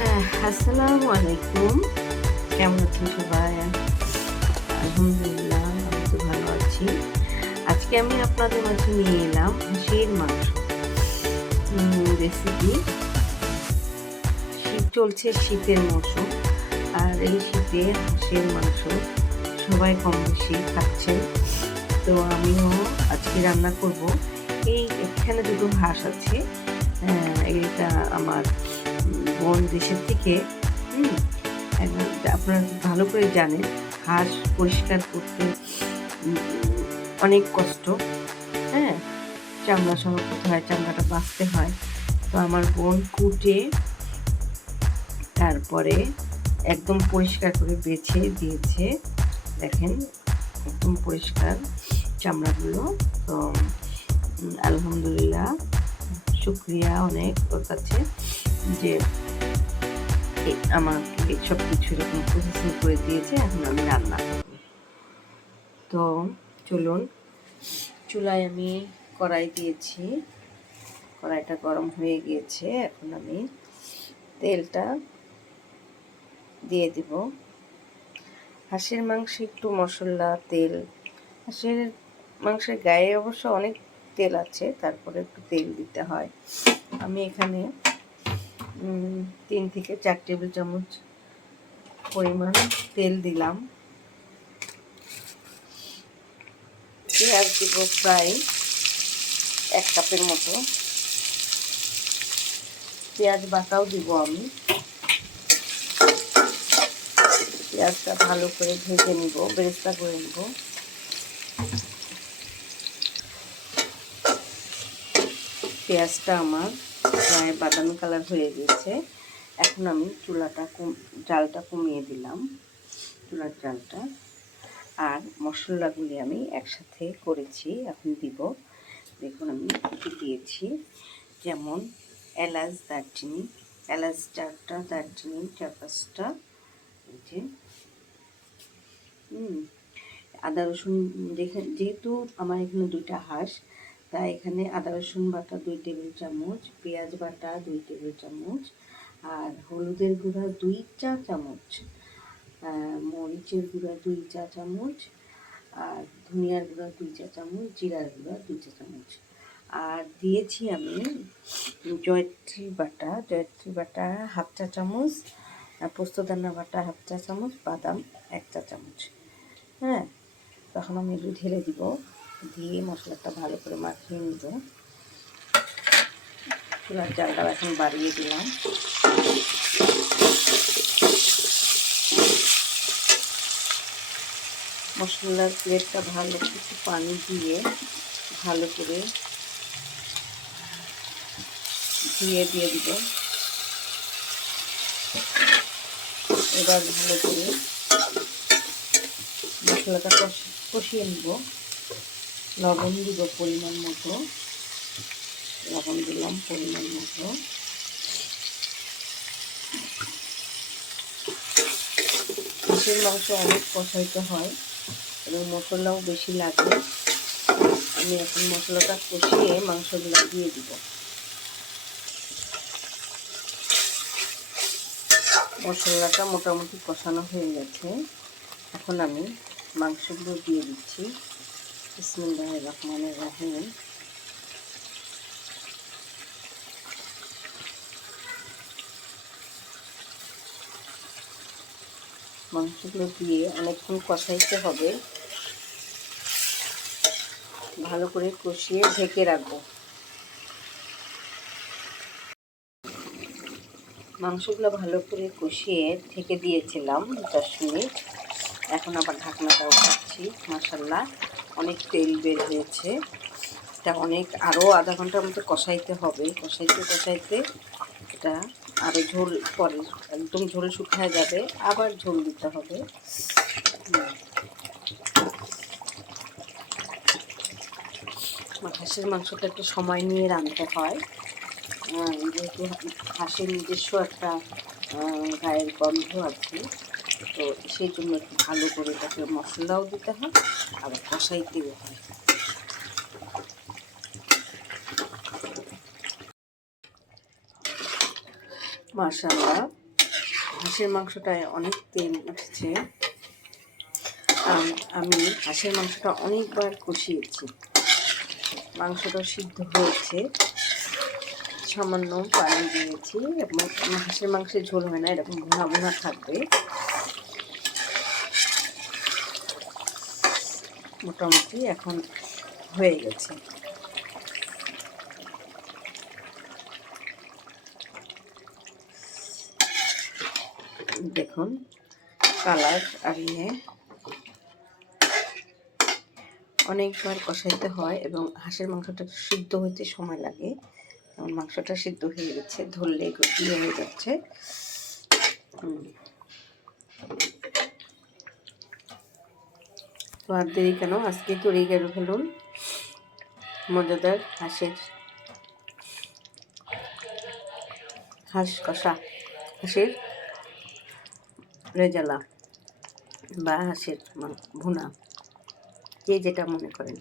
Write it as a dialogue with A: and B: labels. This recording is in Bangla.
A: আসসালামু আলাইকুম। কেমন আছেন সবাই? আলহামদুলিল্লাহ আমি তো ভালো আছি। আজকে আমি আপনাদের মাঝে নিয়ে এলাম হাঁসের মাংস। রেসিপি শীত চলছে শীতের মৌসুম আর এই শীতে হাঁসের মাংস সবাই কম বেশি খাচ্ছেন তো আমিও আজকে রান্না করব। এই এখানে দুটো হাঁস আছে। আহ, এইটা আমার বোন দেশের থেকে আপনারা ভালো করে জানেন, হাঁস পরিষ্কার করতে অনেক কষ্ট হ্যাঁ চামড়া সহ করতে হয়, চামড়াটা বাঁচতে হয়। তো আমার বোন কুটে, তারপরে একদম পরিষ্কার করে বেছে দিয়েছে, দেখেন, একদম পরিষ্কার চামড়াগুলো, তো আলহামদুলিল্লাহ, শুক্রিয়া অনেক, ওর কাছে। যে আমাকে সব কিছু এরকম প্রসেসিং করে দিয়েছে, এখন আমি রান্না তো চলুন, চুলায় আমি কড়াই দিয়েছি। কড়াইটা গরম হয়ে গিয়েছে, এখন আমি তেলটা দিয়ে দিব। হাঁসের মাংসে একটু মশলা, তেল। হাঁসের মাংসের গায়ে অবশ্য অনেক তেল আছে, তারপরে একটু তেল দিতে হয়। আমি এখানে তিন থেকে চার টেবিল চামচ পরিমাণ তেল দিলাম। পেঁয়াজ দিব প্রায় এক কাপের মতো। পেঁয়াজ বাটাও দিব আমি। পেঁয়াজটা ভালো করে ভেজে নিব, বেরেস্তা করে নিব। পেঁয়াজটা আমার প্রায় বাদামি কালার হয়ে গেছে। এখন আমি চুলাটা কম, জালটা কমিয়ে দিলাম, চুলার জালটা। আর মশলাগুলি আমি একসাথে করেছি, এখন দিব। দেখুন, আমি দিয়েছি। যেমন এলাচ দারচিনি, এলাচ চারটা, দারচিনি চার পাঁচটা। যে আদা রসুন দেখে, যেহেতু আমার এখানে দুইটা হাঁস তাই এখানে আদা, রসুন বাটা দুই টেবিল চামচ, পেঁয়াজ বাটা দুই টেবিল চামচ, আর হলুদের গুঁড়া দুই চা চামচ মরিচের গুঁড়া দুই চা চামচ, আর ধনিয়ার গুঁড়া দুই চা চামচ, জিরার গুঁড়া দুই চা চামচ। আর দিয়েছি আমি জয়ত্রী বাটা জয়ত্রী বাটা হাফ চা চামচ পোস্তদানা বাটা হাফ চা চামচ, বাদাম এক চা চামচ। হ্যাঁ তখন আমি একটু ঢেলে দিব। দিয়ে মশলাটা ভালো করে মাখিয়ে নিব। চুলার জালটাও এখন বাড়িয়ে দিলাম। মশলার প্লেটটা ভালো কিছু পানি দিয়ে ভালো করে ধুয়ে দিয়ে দিব। এবার ভালো করে মশলাটা কষি- কষিয়ে নিব। লবণ দিব পরিমাণ মতো। লবণ দিলাম পরিমাণ মতো। হাঁসের মাংস অনেক কষাইতে হয় এবং মশলাও বেশি লাগে। আমি এখন মশলাটা কষিয়ে মাংসগুলো দিয়ে দিব। মশলাটা মোটামুটি কষানো হয়ে গেছে। এখন আমি মাংসগুলো দিয়ে দিচ্ছি। মাংসগুলো দিয়ে অনেকক্ষণ কষাইতে হবে। ভালো করে কষিয়ে ঢেকে রাখব। মাংসগুলো ভালো করে কষিয়ে ঢেকে দিয়েছিলাম দশ মিনিট। এখন আবার ঢাকনাটা উঠাচ্ছি মাসাল্লাহ অনেক তেল বের হয়েছে। এটা অনেক, আরও আধা ঘণ্টার মতো কষাইতে হবে। কষাইতে কষাইতে এটা আরও ঝোল পরে, একদম ঝোল শুকায় যাবে। আবার ঝোল দিতে হবে। হাঁসের মাংসটা একটু সময় নিয়ে রাঁধতে হয়। যেহেতু হাঁসের নিজস্ব একটা গায়ের গন্ধ আছে। তো সেই জন্য একটু ভালো করে তাকে মশলাও দিতে হয় আবার কষাইতেও হয়। মাশাল্লাহ হাঁসের মাংসটায় অনেক তেল উঠেছে। আম- হাঁসের মাংসটা অনেকবার কষিয়েছি। মাংসটা সিদ্ধ হয়েছে। সামান্য পানি দিয়েছি এবং হাঁসের মাংসের ঝোল হয় না, এরকম ভুনা ভুনা থাকবে। মোটামুটি এখন হয়ে গেছে। দেখুন, কালার আর ইয়ে। অনেকবার কষাইতে হয় এবং হাঁসের মাংসটা সিদ্ধ হইতে সময় লাগে। এবং মাংসটা সিদ্ধ হয়ে গেছে, ধরলে ইয়ে হয়ে যাচ্ছে। তো আর দেরি কেন? আজকে তৈরি করে ফেলুন। মজাদার হাঁসের হাঁস কষা, হাঁসের রেজালা বা হাঁসের ভুনা কে যেটা মনে করেন।